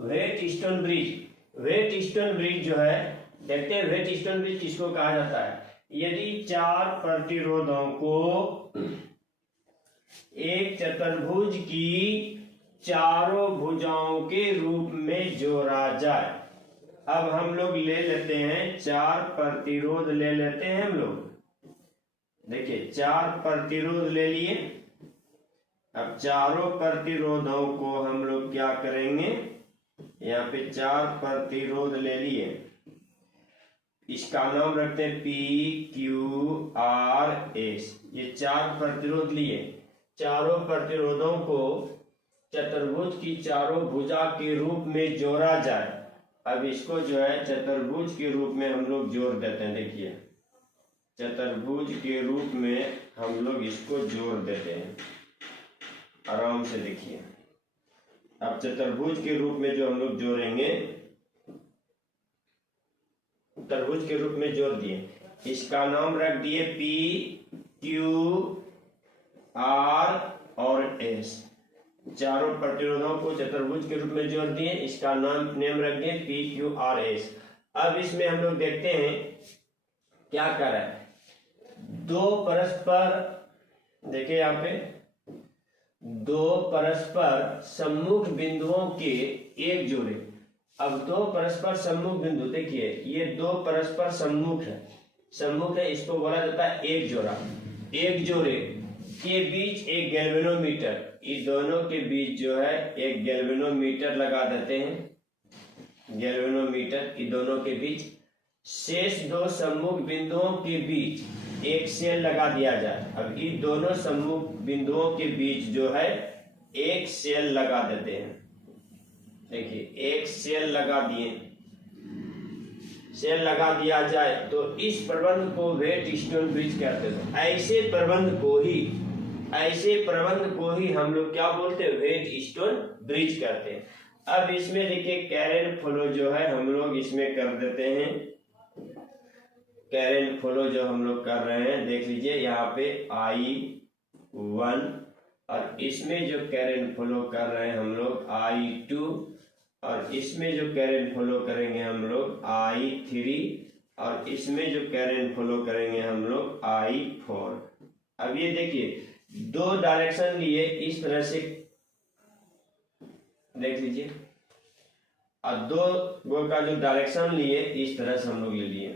वेट स्टोन ब्रिज जो है, देखते हैं वेट स्टोन ब्रिज किसको कहा जाता है। यदि चार प्रतिरोधों को एक चतुर्भुज की चारों भुजाओं के रूप में जोड़ा जाए। अब हम लोग ले लेते हैं चार प्रतिरोध, ले लेते हैं हम लोग। देखिए, चार प्रतिरोध ले लिए। अब चारों प्रतिरोधों को हम लोग क्या करेंगे, यहाँ पे चार प्रतिरोध ले लिए, इसका नाम रखते हैं PQRS। ये चार प्रतिरोध लिए, चारों प्रतिरोधों को चतुर्भुज की चारों भुजा के रूप में जोड़ा जाए। अब इसको जो है चतुर्भुज के रूप में हम लोग जोड़ देते हैं। देखिए, चतुर्भुज के रूप में हम लोग इसको जोड़ देते हैं, आराम से देखिए। अब चतुर्भुज के रूप में जो हम लोग जोड़ेंगे, चतुर्भुज के रूप में जोड़ दिए, इसका नाम रख दिए PQR और S। चारों प्रतिरोधों को चतुर्भुज के रूप में जोड़ दिए, इसका नेम रख दिए PQRS। अब इसमें हम लोग देखते हैं क्या कर रहा है। दो परस्पर, देखिए यहाँ पे दो परस्पर सम्मुख बिंदुओं के एक जोड़े। अब दो परस्पर सम्मुख बिंदु, देखिए ये दो परस्पर सम्मुख है, इसको बोला जाता है एक जोड़ा। एक जोड़े के बीच एक गैल्वेनोमीटर, इस दोनों के बीच जो है एक गैल्वेनोमीटर लगा देते हैं। गैल्वेनोमीटर इन दोनों के बीच, शेष दो सम्मुख बिंदुओं के बीच एक सेल लगा दिया जाए। अब इन दोनों सम्मुख बिंदुओं के बीच जो है एक सेल लगा देते हैं। देखिए, एक सेल लगा दिए, सेल लगा दिया जाए तो इस प्रबंध को वेट स्टोन ब्रिज कहते हैं। ऐसे प्रबंध को ही हम लोग क्या बोलते हैं, वेट स्टोन ब्रिज करते हैं। अब इसमें देखिए कैरेंट फ्लो जो है हम लोग इसमें कर देते हैं। कैरेंट फ्लो जो हम लोग कर रहे हैं, देख लीजिए यहाँ पे I1, और इसमें जो कैरेंट फ्लो कर रहे हैं हम लोग I2, और इसमें जो कैरेंट फ्लो करेंगे हम लोग I3, और इसमें जो कैरेंट फ्लो करेंगे हम लोग I4। अब ये देखिए दो डायरेक्शन लिए, इस तरह से देख लीजिए, और दो गो का जो डायरेक्शन लिए इस तरह से हम लोग ले लिए।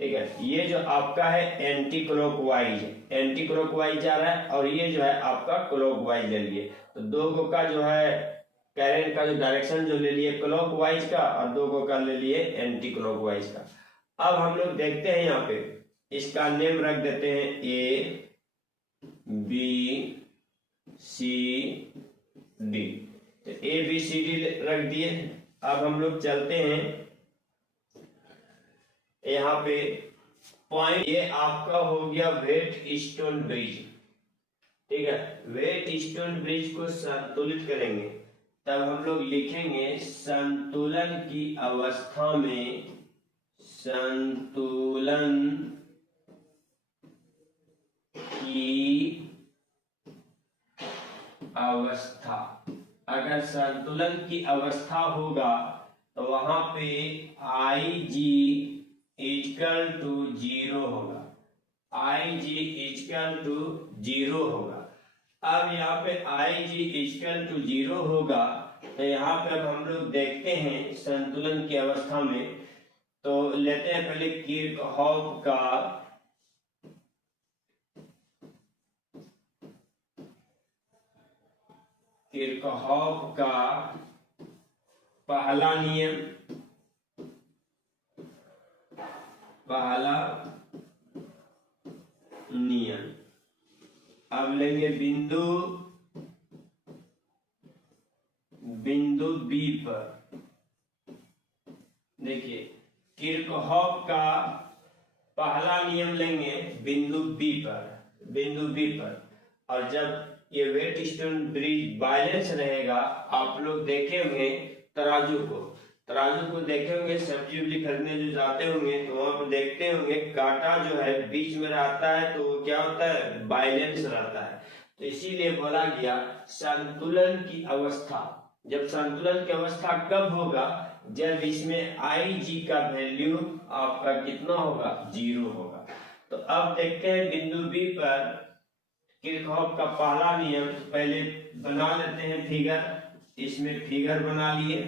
ठीक है, ये जो आपका है एंटी क्लॉकवाइज जा रहा है, और ये जो है आपका क्लॉकवाइज ले लिए। तो दो गो का जो है कैरेंट का जो डायरेक्शन जो ले लिए क्लॉकवाइज का, और दो गो का ले लिए एंटी क्लॉकवाइज का। अब हम लोग देखते हैं यहाँ पे, इसका नेम रख देते हैं A B C D। तो ABCD रख दिए। अब हम लोग चलते हैं यहाँ पे पॉइंट, ये आपका हो गया वेट स्टोन ब्रिज। ठीक है, वेट स्टोन ब्रिज को संतुलित करेंगे, तब हम लोग लिखेंगे संतुलन की अवस्था में, संतुलन की अवस्था। अगर संतुलन की अवस्था होगा तो वहां पे IG = 0 होगा। आई जी इक्वल टू 0 होगा। अब यहाँ पे आई जी इक्वल टू 0 होगा, तो यहाँ पे अब हम लोग देखते हैं संतुलन की अवस्था में। तो लेते हैं पहले किरचॉफ का पहला नियम। अब लेंगे बिंदु बी पर। देखिए किरचॉफ का पहला नियम लेंगे बिंदु बी पर। और जब ये वेट स्टोन ब्रिज बैलेंस रहेगा, आप लोग देखे होंगे तराजू को देखे होंगे, सब्जी उब्जी खरीदने जो जाते होंगे तो वहां पर देखते होंगे कांटा जो है बीच में रहता है, तो क्या होता है, बैलेंस रहता है। तो इसीलिए बोला गया संतुलन की अवस्था। जब संतुलन की अवस्था कब होगा, जब इसमें आई जी का वैल्यू आपका कितना होगा, 0 होगा। तो अब देखते हैं बिंदु बी पर किरचॉफ का पहला नियम। पहले बना लेते हैं फिगर। इसमें फिगर बना लिए।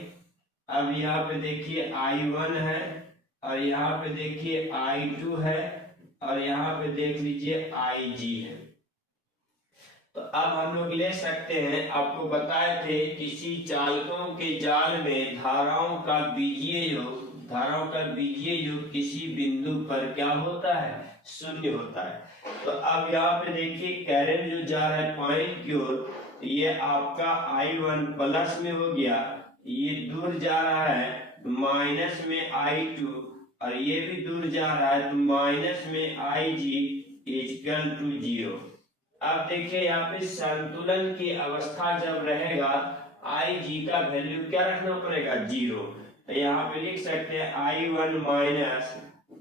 अब यहाँ पे देखिए I1 है, और यहाँ पे देखिए I2 है, और यहाँ पे देख लीजिए IG है। तो अब हम लोग ले सकते हैं, आपको बताए थे किसी चालकों के जाल में धाराओं का बीजीय योग किसी बिंदु पर क्या होता है, 0 होता है। तो अब यहाँ पे देखिए करंट जो जा रहा है पॉइंट की ओर, ये आपका I1 प्लस में हो गया, ये दूर जा रहा है माइनस में I2, और ये भी दूर जा रहा है तो माइनस में IG इक्वल टू 0। अब देखिए यहाँ पे संतुलन की अवस्था जब रहेगा, IG का वैल्यू क्या रखना पड़ेगा, 0। तो यहाँ पे लिख सकते हैं I1 minus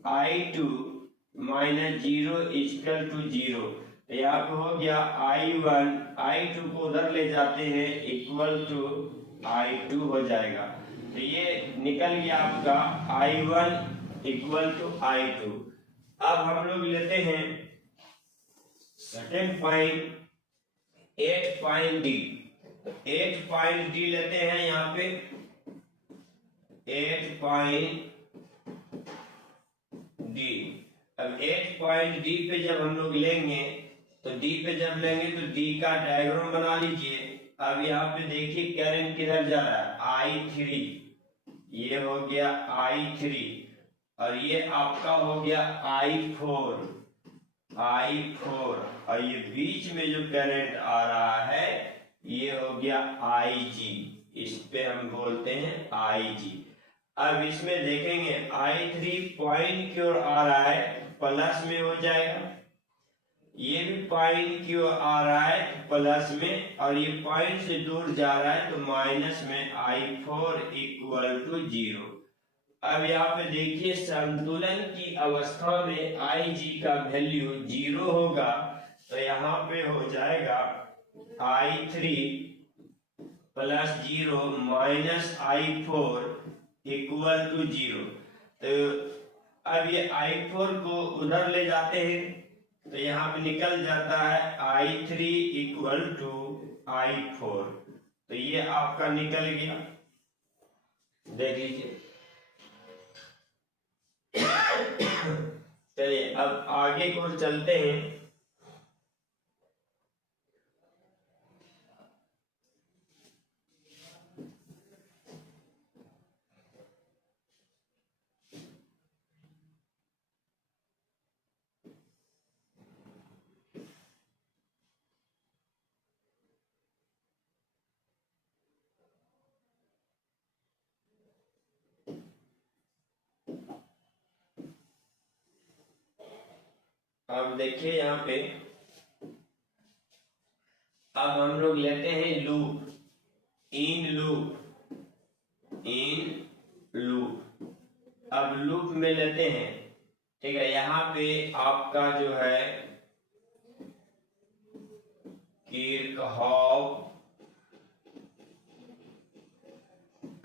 I2 minus 0 equal to 0। तो यहाँ पे हो गया I1, I2 को उधर ले जाते हैं इक्वल टू I2 हो जाएगा। तो ये निकल गया आपका I1 इक्वल टू I2। अब हम लोग लेते हैं second point 8 point D. 8 point D लेते हैं यहाँ पे 8 पॉइंट डी। अब 8 पॉइंट डी पे जब हम लोग लेंगे, तो डी पे जब लेंगे तो डी का डायग्राम बना लीजिए। अब यहाँ पे देखिए करंट किधर जा रहा है, I3, ये हो गया I3, और ये आपका हो गया I4, और ये बीच में जो करंट आ रहा है ये हो गया IG, इस पे हम बोलते हैं IG। अब इसमें देखेंगे I3 पॉइंट की ओर आ रहा है, प्लस में हो जाएगा, ये भी पॉइंट की ओर आ रहा है प्लस में, और ये पॉइंट से दूर जा रहा है तो माइनस में I4 इक्वल टू 0। अब यहाँ पे देखिए संतुलन की अवस्था में IG का वैल्यू 0 होगा, तो यहाँ पे हो जाएगा I3 plus 0 minus I4 equal to 0। तो अब ये I4 को उधर ले जाते हैं, तो यहाँ पे निकल जाता है I3 इक्वल टू I4। तो ये आपका निकल गया, देख लीजिए। चलिए अब आगे को चलते हैं। अब देखिए यहाँ पे अब हम लोग लेते हैं लूप, इन लूप। अब लूप में लेते हैं, ठीक है। यहाँ पे आपका जो है किरचॉफ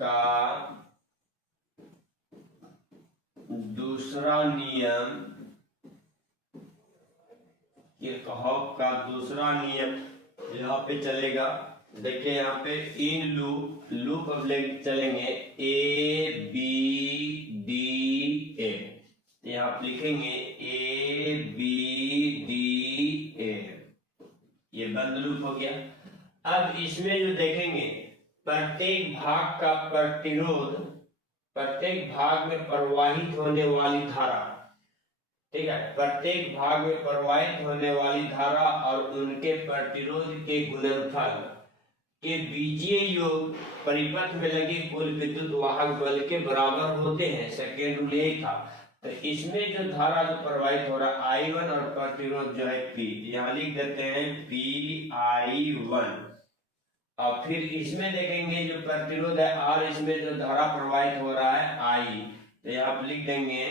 का दूसरा नियम किरचॉफ का दूसरा नियम यहाँ पे चलेगा। देखिए यहाँ पे इन लूप अब चलेंगे ए बी डी ए, यहाँ आप लिखेंगे ए बी डी ए, ये बंद लूप हो गया। अब इसमें जो देखेंगे प्रत्येक भाग का प्रतिरोध, प्रत्येक भाग में प्रवाहित होने वाली धारा, ठीक है, प्रत्येक भाग में प्रवाहित होने वाली धारा और उनके प्रतिरोध के गुणनफल के बीजीय योग परिपथ में लगे कुल विद्युत वाहक बल के बराबर होते हैं। सेकेंड रूल यही था। तो इसमें जो धारा जो प्रवाहित हो रहा है I1 और प्रतिरोध जो है P, यहाँ लिख देते हैं PI1। और फिर इसमें देखेंगे जो प्रतिरोध है R, इसमें जो धारा प्रवाहित हो रहा है I, तो यहाँ आप लिख देंगे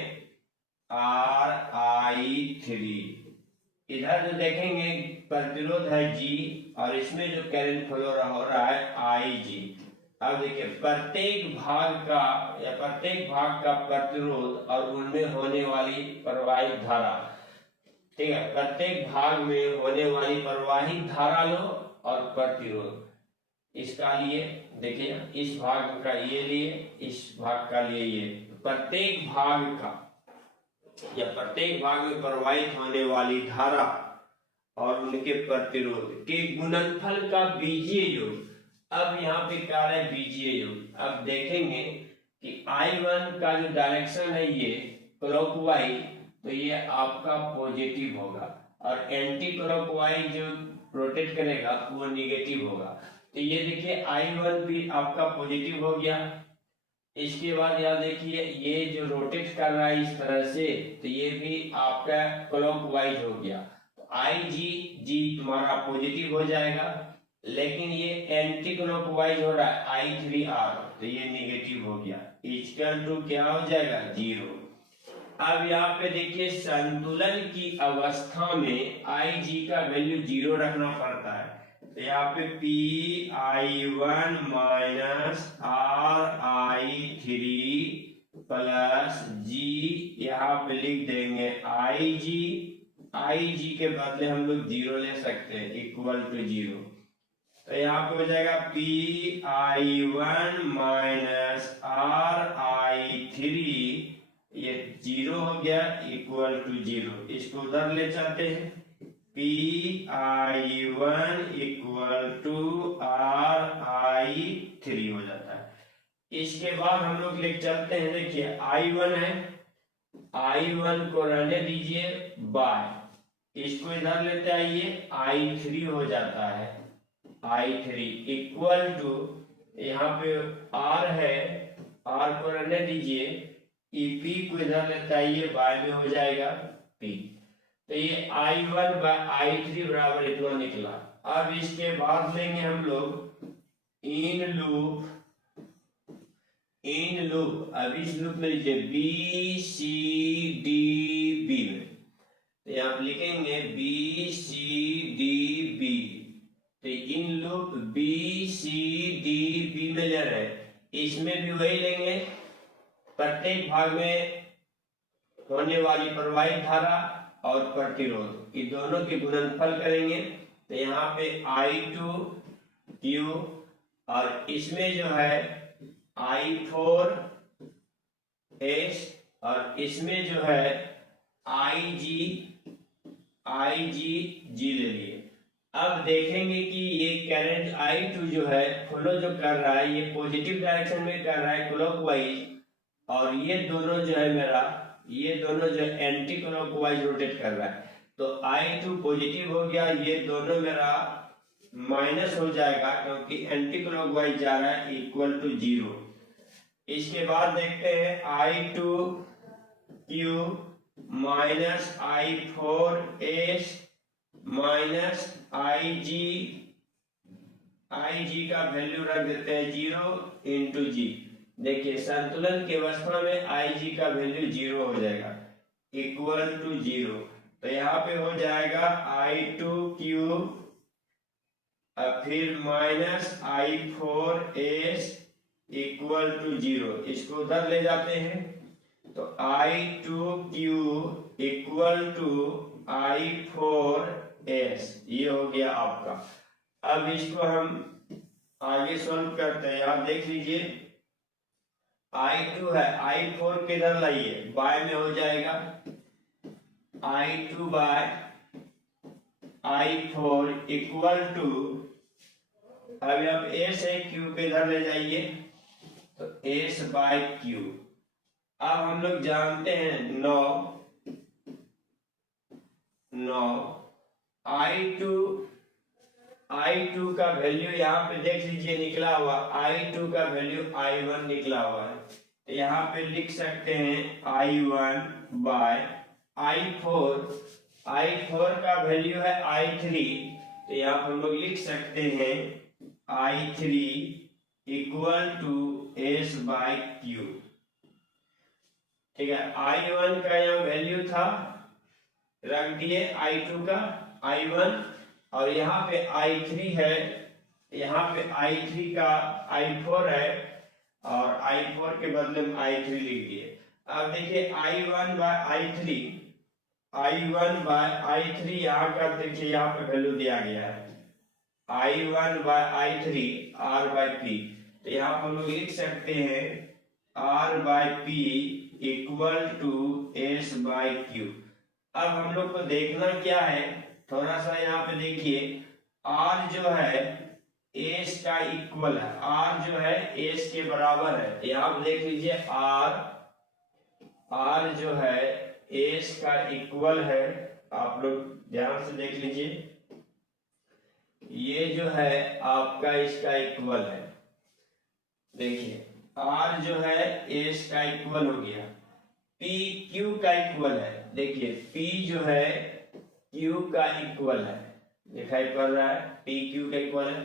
RI3। इधर जो देखेंगे प्रतिरोध है G और इसमें जो करंट फ्लो हो रहा है IG। अब देखिए प्रत्येक भाग का प्रतिरोध और उनमें होने वाली प्रवाहित धारा, ठीक है, प्रत्येक भाग में होने वाली प्रवाहित धारा लो और प्रतिरोध इसका लिए, देखिए इस भाग का ये लिए, इस भाग का लिए ये, प्रत्येक भाग का या प्रत्येक भाग में प्रवाहित होने वाली धारा और उनके प्रतिरोध के गुणनफल का बीजीय योग। अब यहाँ पे क्या है बीजीय योग। अब देखेंगे कि I1 का जो डायरेक्शन है ये क्लॉकवाइज, तो ये आपका पॉजिटिव होगा और एंटी क्लॉकवाइज जो रोटेट करेगा वो निगेटिव होगा। तो ये देखिए I1 भी आपका पॉजिटिव हो गया। इसके बाद यहाँ देखिए ये जो रोटेट कर रहा है इस तरह से, तो ये भी आपका क्लॉकवाइज हो गया। तो IG तुम्हारा पॉजिटिव हो जाएगा, लेकिन ये एंटी क्लॉकवाइज हो रहा है I3R, तो ये निगेटिव हो गया। इक्वल टू क्या हो जाएगा 0। अब यहाँ पे देखिए संतुलन की अवस्था में IG का वैल्यू 0 रखना पड़ता है। तो यहाँ पे PI1 minus RI3 plus G, यहाँ पे लिख देंगे IG के बदले हम लोग 0 ले सकते हैं, इक्वल टू 0। तो यहाँ पे हो जाएगा PI1 माइनस RI3, ये 0 हो गया, इक्वल टू 0। इसको उधर ले चलते हैं, PI1 इक्वल टू RI3 हो जाता है। इसके बाद हम लोग ले चलते हैं, देखिए I1 है, I1 को रहने दीजिए बाय, इसको इधर लेते आइए, I3 हो जाता है, I3 इक्वल टू, यहाँ पे R है, R को रहने दीजिए, EP को इधर लेते आइए, बाय में हो जाएगा P। तो ये I1 बाय I3 बराबर इतना निकला। अब इसके बाद लेंगे हम लोग इन लूप। अब इस लूप में लीजिए BCDB में, तो यहाँ आप लिखेंगे BCDB। तो इन लूप BCDB में ले रहे, इसमें भी वही लेंगे, प्रत्येक भाग में होने वाली प्रवाहित धारा और प्रतिरोध, ये दोनों के गुणनफल करेंगे। तो यहाँ पे I2Q और इसमें जो है I4S और इसमें जो है IG ले लिए। अब देखेंगे कि ये करंट I2 जो है फ्लो जो कर रहा है ये पॉजिटिव डायरेक्शन में कर रहा है क्लॉकवाइज, और ये दोनों जो है मेरा, ये दोनों जो एंटी क्लॉकवाइज रोटेट कर रहा है। तो I2 पॉजिटिव हो गया, ये दोनों मेरा माइनस हो जाएगा क्योंकि एंटी क्लॉकवाइज जा रहा है, इक्वल टू 0। इसके बाद देखते हैं I2Q minus I4S minus IG का वैल्यू रख देते हैं 0 इंटू G। देखिए संतुलन की अवस्था में IG का वैल्यू 0 हो जाएगा, इक्वल टू 0। तो यहाँ पे हो जाएगा I2Q फिर माइनस I4S इक्वल टू 0। इसको उधर ले जाते हैं, तो I2Q इक्वल टू I4S, ये हो गया आपका। अब इसको हम आगे सॉल्व करते हैं। आप देख लीजिए I2 है, I4 किधर लाइए, बाय में हो जाएगा, I2 bye I4 equal to, अभी अब S है, Q पे इधर ले जाइए तो S बाय Q। अब हम लोग जानते हैं 9 I2 का वैल्यू यहाँ पे देख लीजिए निकला हुआ, I2 का वैल्यू I1 निकला हुआ है, तो यहाँ पे लिख सकते हैं I1 बाय I4 का वैल्यू है I3, तो यहाँ पर हम लोग लिख सकते हैं I3 equal to S bye Q। ठीक है, I1 का यहाँ वैल्यू था, रख दिए, I2 का I1, और यहाँ पे I3 है, यहाँ पे I3 का I4 है, और I4 के बदले में I3 लिख दिए। अब देखिए I1 बाय I3 यहाँ का देखिए, यहाँ पे वैल्यू दिया गया है I1 bye I3 R bye P, तो यहाँ पर हम लोग लिख सकते हैं R bye P equal to S bye Q। अब हम लोग को देखना क्या है, थोड़ा सा यहाँ पे देखिए, R जो है S का इक्वल है, R जो है S के बराबर है, यहाँ पे देख लीजिए R जो है S का इक्वल है, आप लोग ध्यान से देख लीजिए, ये जो है आपका इसका इक्वल है, देखिए R जो है S का इक्वल हो गया, P Q का इक्वल है, देखिए P जो है Q का इक्वल है, दिखाई पड़ रहा है, P Q का इक्वल है।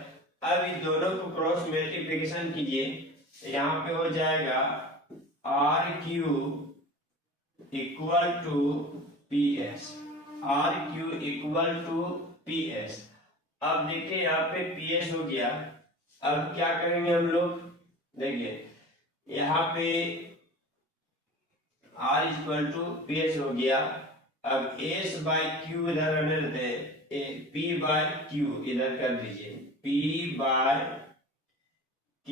अब इन दोनों को क्रॉस मल्टीप्लिकेशन कीजिए, यहाँ पे हो जाएगा RQ equal to PS, RQ equal to PS। अब देखिए यहाँ पे PS हो गया, अब क्या करेंगे हम लोग, देखिए यहाँ पे R इक्वल टू PS हो गया, अब S बाय Q इधर रहने देते, P बाय Q इधर कर दीजिए, P बाय Q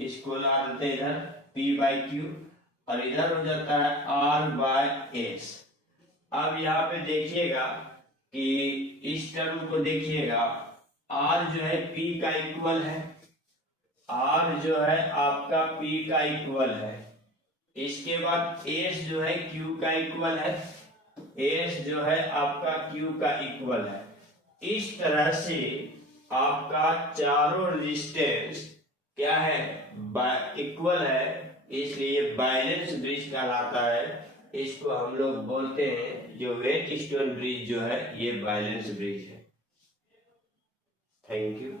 इसको ला देते इधर, P बाय Q, और इधर हो जाता है R बाय S। अब यहाँ पे देखिएगा कि इस टर्म को देखिएगा, R जो है P का इक्वल है, R जो है आपका P का इक्वल है, इसके बाद S जो है Q का इक्वल है, S जो है आपका Q का इक्वल है। इस तरह से आपका चारों रेजिस्टेंस क्या है, इक्वल है, इसलिए बैलेंस ब्रिज कहलाता है। इसको हम लोग बोलते हैं, जो वेट स्टोन ब्रिज जो है ये बैलेंस ब्रिज है। Thank you.